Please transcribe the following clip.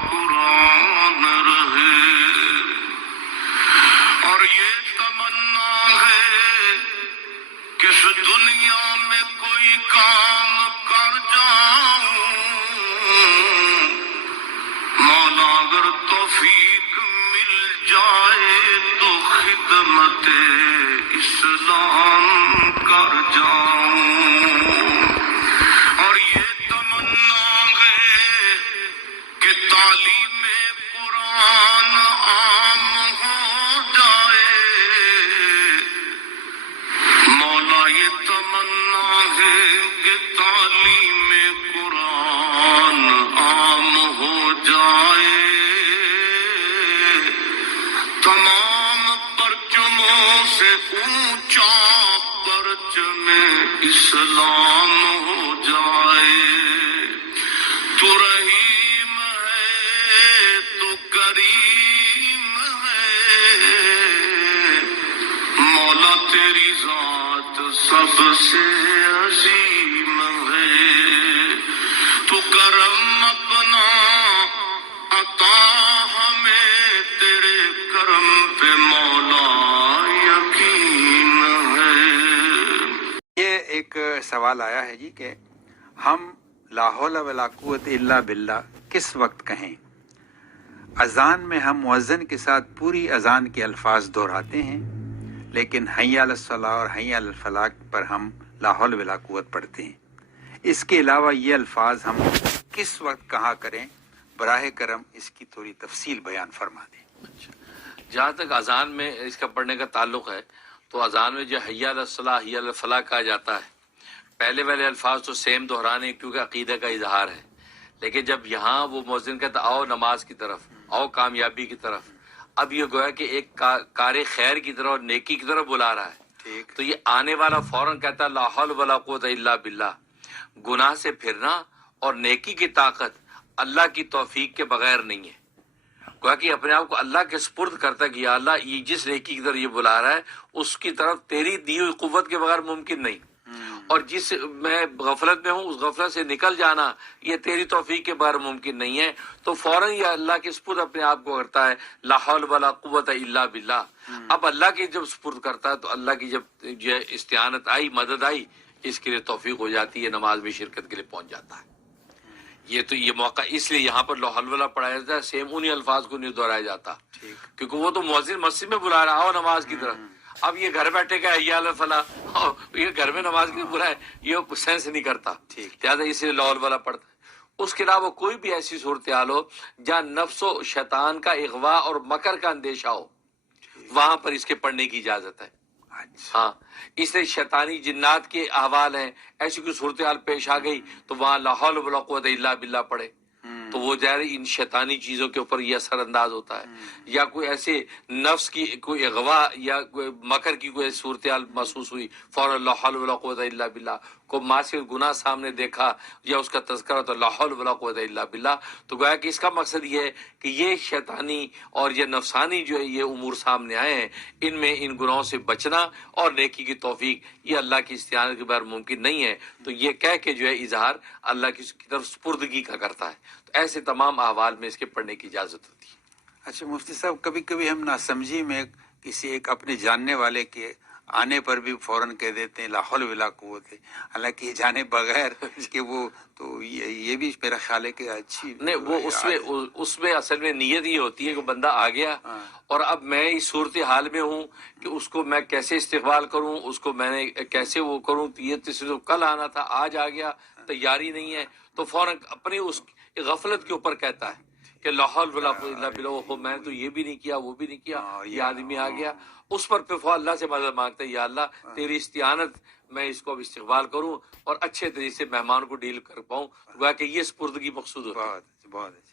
قرآن رہے، اور یہ تمنا ہے کہ اس دنیا میں کوئی کام کر جاؤں، مولا اگر توفیق مل جائے تو خدمت اسلام کر جاؤں، اور یہ تمنا ہے کہ تعلیم قرآن عام ہو جائے، مولا یہ تمنا ہے کہ تعلیم قرآن عام ہو جائے، تمام پرچموں سے اونچا پرچم اسلام ہو جائے۔ تو رحیم ہے تو کریم ہے، مولا تیری ذات سب سے عظیم ہے، تو کرم اپنا عطا ہمیں، تیرے کرم پہ مولا یقین ہے۔ یہ ایک سوال آیا ہے جی کہ ہم لا حول ولا قوت الا باللہ کس وقت کہیں؟ اذان میں ہم مؤذن کے ساتھ پوری اذان کے الفاظ دہراتے ہیں، لیکن حی علی الصلاۃ اور حی علی الفلاح پر ہم لا حول ولا قوت پڑھتے ہیں۔ اس کے علاوہ یہ الفاظ ہم کس وقت کہا کریں؟ براہ کرم اس کی تھوڑی تفصیل بیان فرما دیں۔ جہاں تک اذان میں اس کا پڑھنے کا تعلق ہے تو اذان میں جو حی علی الصلاۃ حی علی الفلاح کہا جاتا ہے، پہلے والے الفاظ تو سیم دہرانے کیونکہ عقیدہ کا اظہار ہے، لیکن جب یہاں وہ مؤذن کہتا آؤ نماز کی طرف، آؤ کامیابی کی طرف، اب یہ گویا کہ ایک کار خیر کی طرف اور نیکی کی طرف بلا رہا ہے، ٹھیک، تو یہ آنے والا فوراً کہتا ہے لا حول ولا قوت الا باللہ، گناہ سے پھرنا اور نیکی کی طاقت اللہ کی توفیق کے بغیر نہیں ہے، گویا کہ اپنے آپ کو اللہ کے سپرد کرتا کہ یا اللہ یہ جس نیکی کی طرف یہ بلا رہا ہے اس کی طرف تیری دی ہوئی قوت کے بغیر ممکن نہیں، اور جس میں غفلت میں ہوں اس غفلت سے نکل جانا یہ تیری توفیق کے بغیر ممکن نہیں ہے، تو فوراً یہ اللہ کے سپرد اپنے آپ کو کرتا ہے لا حول ولا قوت الا باللہ۔ اب اللہ کے جب سپرد کرتا ہے تو اللہ کی جب جو استعانت آئی، مدد آئی، اس کے لیے توفیق ہو جاتی ہے، نماز میں شرکت کے لیے پہنچ جاتا ہے۔ یہ موقع اس لیے یہاں پر لا حول ولا پڑھایا جاتا ہے، سیم انہی الفاظ کو نہیں دہرایا جاتا، کیونکہ وہ تو مؤذن مسجد میں بلا رہا ہو نماز کی طرف، اب یہ گھر بیٹھے کا حی علی الفلاح، یہ گھر میں نماز کی برا ہے، یہ سینس نہیں کرتا، لہٰذا اس لیے لا حول ولا پڑھتا ہے۔ اس کے علاوہ کوئی بھی ایسی صورتحال ہو جہاں نفس و شیطان کا اغوا اور مکر کا اندیشہ ہو، وہاں پر اس کے پڑھنے کی اجازت ہے۔ ہاں، اس لیے شیطانی جنات کے احوال ہیں، ایسی کوئی صورتحال پیش آ گئی تو وہاں لا حول ولا قوت الا باللہ پڑھے، تو وہ ظاہر ان شیطانی چیزوں کے اوپر یہ اثر انداز ہوتا ہے، یا کوئی ایسے نفس کی کوئی اغوا یا کوئی مکر کی کوئی صورتحال محسوس ہوئی، فوراً لا حول ولا قوت الا باللہ، کو معصیت گناہ سامنے دیکھا یا اس کا تذکرہ تو لا حول ولا قوت الا باللہ، تو گویا کہ اس کا مقصد یہ ہے کہ یہ شیطانی اور یہ نفسانی جو ہے یہ امور سامنے آئے ہیں، ان میں ان گناہوں سے بچنا اور نیکی کی توفیق یہ اللہ کی استعانت کے بغیر ممکن نہیں ہے، تو یہ کہہ کے جو ہے اظہار اللہ کی طرف سپردگی کا کرتا ہے، تو ایسے تمام احوال میں اس کے پڑھنے کی اجازت ہوتی ہے۔ اچھا مفتی صاحب، کبھی کبھی ہم ناسمجھی میں کسی ایک اپنے جاننے والے کے آنے پر بھی فوراً کہہ دیتے ہیں لا حول ولا قوت، حالانکہ یہ جانے بغیر کہ وہ تو یہ بھی میرا خیال ہے کہ اچھی نہیں، وہ اس میں اصل میں نیت یہ ہوتی ہے کہ بندہ آ گیا اور اب میں اس صورتحال میں ہوں کہ اس کو میں کیسے استقبال کروں، اس کو میں نے کیسے وہ کروں، یہ تو کل آنا تھا آج آ گیا، تیاری نہیں ہے، تو فوراً اپنی اس غفلت کے اوپر کہتا ہے کہ لا حول ولا قوت الا باللہ، میں نے تو یہ بھی نہیں کیا وہ بھی نہیں کیا، یہ آدمی آ گیا، اس پر پھر اللہ سے مدد مانگتا ہے یا اللہ تیری استعانت میں اس کو اب استقبال کروں اور اچھے طریقے سے مہمان کو ڈیل کر پاؤں، گویا کہ یہ سپردگی مقصود ہوتی ہے۔ بہت اچھا۔